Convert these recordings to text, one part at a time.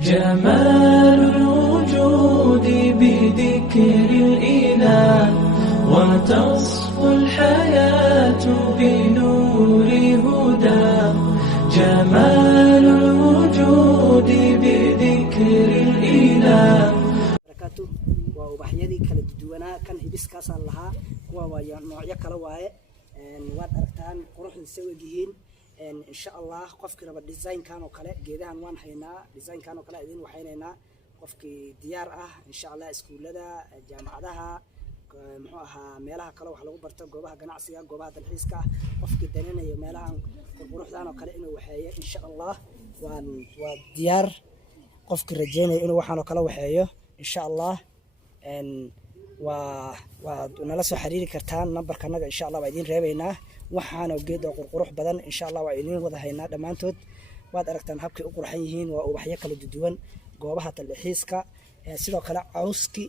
جمال الوجود بذكر الإله وتصفو الحياة بنور هدى. جمال الوجود بذكر الإله. بركاته وبحيدي كلا دونا كان هيبسكاس لها ويا نوعية كلا واي واد أركتان قروح نسوي جهين إن شاء الله قفك رب الديزاين كانوا كلا جيدان وان حينا ديزاين كانوا كلا إذن وحينا قفك ديار إن شاء الله سكول لدا جامعة لها محوها ميلها كلا وحلو برتق جوبها جناعسية جوبها الحيسكا قفك الدنيا يوميلها قروح دانو كلا إنه وحيا إن شاء الله وديار قفك الرجال إنه وحنا كلا وحيا إن شاء الله ونلا سو xiriiri kartaan numberka naga insha Allah waa idin reebaynaa waxaana geed oo qurux badan insha Allah waa idin wada haynaa dhamaantood waad aragtaan habkay u qurxan yihiin waa ubaxyo kala duwan goobaha dalxiiska sidoo kale cawski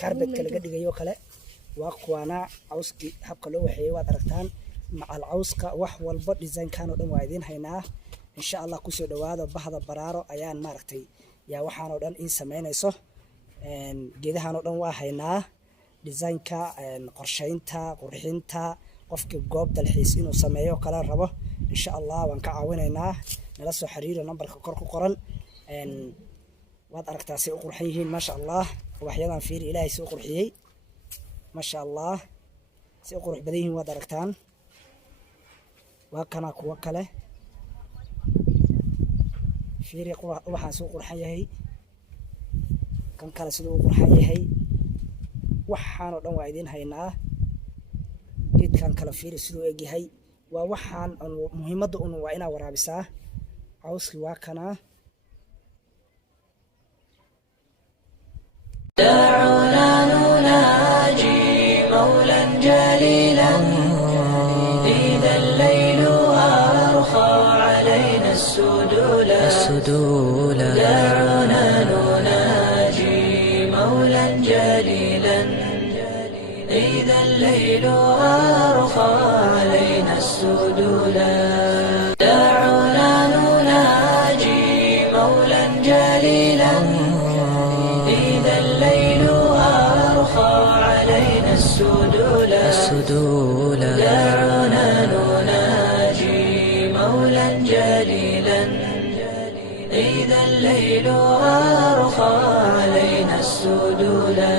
carpetka laga dhigayo kale waa kuwana cawski habka loo waxeeyay waad aragtaan macal cawska wax walba design kan oo dhan waa idin haynaa insha Allah ku soo dhawaado bahda baraaro ayaan maaragtay yaa waxaan oo dhan in sameynayso geedahan oo dhan waa haynaa design-ka qorsheynta qurxinta qofka goob dalxiis inuu sameeyo kala rabo insha Allah waan ka caawinaynaa nala soo xiriiro numberka kor ku qoran waad aragtaa si u qurxan yihiin ma sha Allah waxyadan fiir Ilaahay soo qurxiyay ma sha Allah si u qurux badan yihiin waad aragtaan waa kana kuwa kale fiir waxaan soo qurxan yahay kan kale sidoo uu qurxan yahay waxaan oo dhan waa idin haynaa geedkan kala fiiri sidoo eg yahay waa waxaan muhiimada waa inaa waraabisaa cawski waa kana دعونا نناجي مولا جليلا إذا الليل أرخى علينا السدولا. دعونا نناجي مولا جليلا إذا الليل أرخى علينا السدولا. دعونا نناجي مولا جليلا إذا الليل أرخى علينا السدولا. دعونا نناجي مولا جليلا إذا الليل أرخى علينا السدولا.